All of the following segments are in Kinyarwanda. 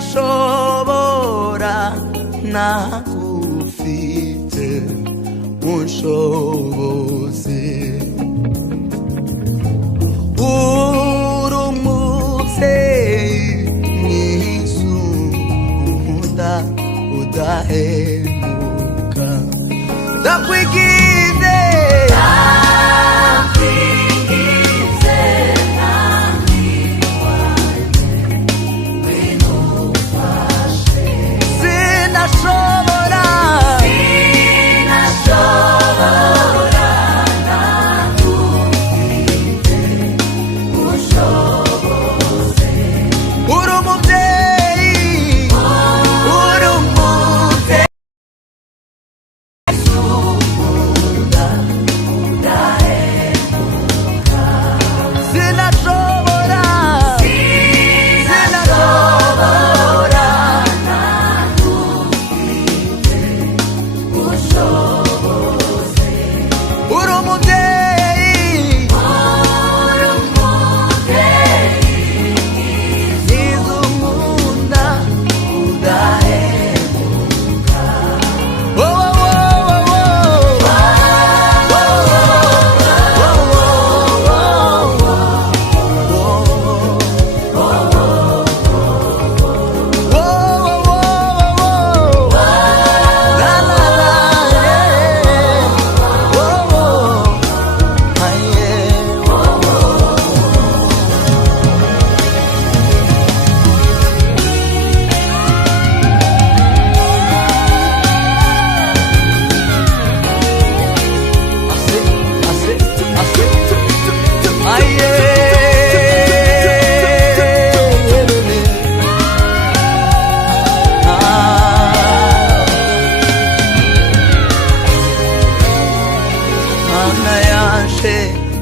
sinashobora ntagufite unshoboze uri umuvyeyi mwiza unkunda udahemuka ndakwigize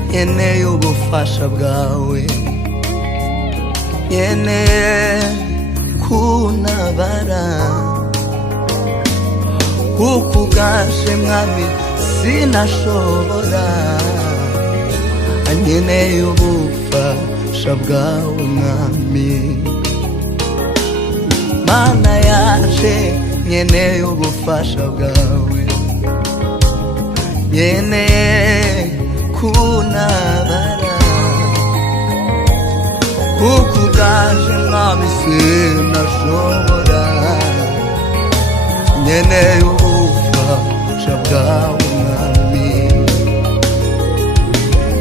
nkeneye ubufasha bwawe nkeneye kuntabara kuko uganje mwami sinashobora nkeneye ubufasha bwawe mwami mana yaje nkeneye ubufasha bwawe nkeneye kuntabara kuko uganje mwami sinashobora nkeneye ubufasha bwawe mwami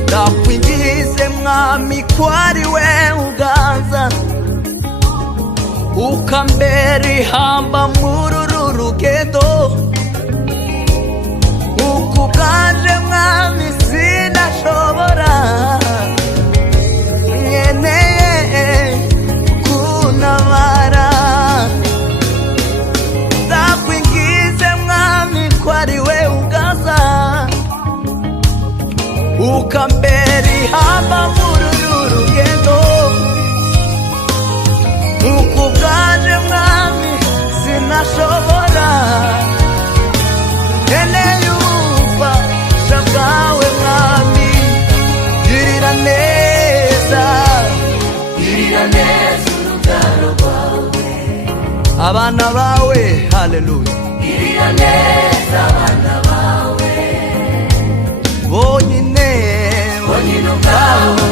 ndakwingize mwami ko ari we uganza ukambera ihamba muri uru rugendo kuko uganje mwami sinashobora nkeneye kuntabara ndakwingize mwami ko ari we ugaza ukambera ihamba muri uru rugendo kuko uganje mwami sinashobora nkeneye ubufasha bwawe mwami girira neza urugaro rwawe abana bawe haleluya girira neza abana bawe bonyine ubwabo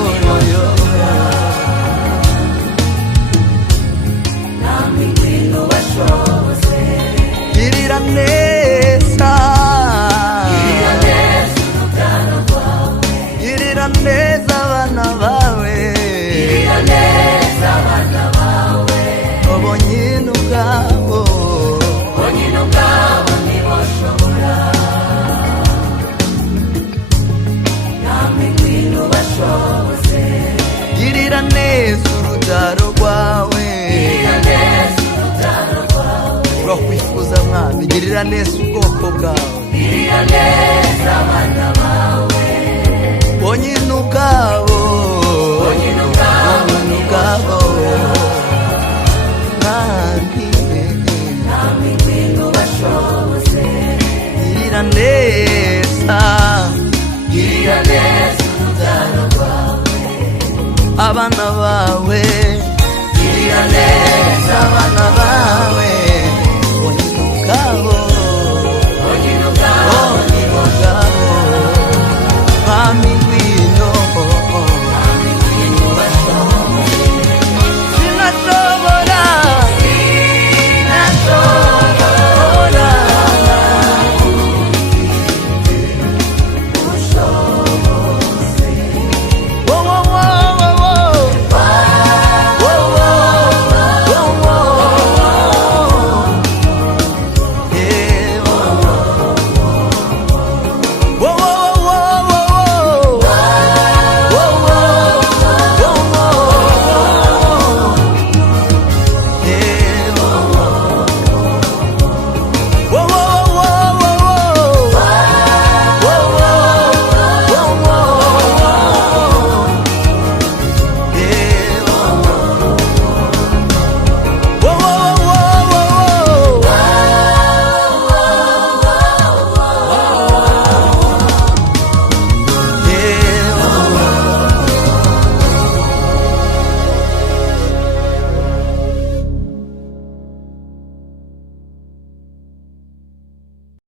nami ngwino bashoboze girira neza urugaro rwawe girira neza abana bawe girira neza abana bawe bonyine ubwabo ntibashobora nami ngwino bashoboze girira neza urugaro rwawe urakwifuza mwami girira neza ubwoko bwawe girira neza abana bawe bonyine ubwabo nami ngwino bashoboze girira neza urugaro rwawe abana bawe girira neza abana bawe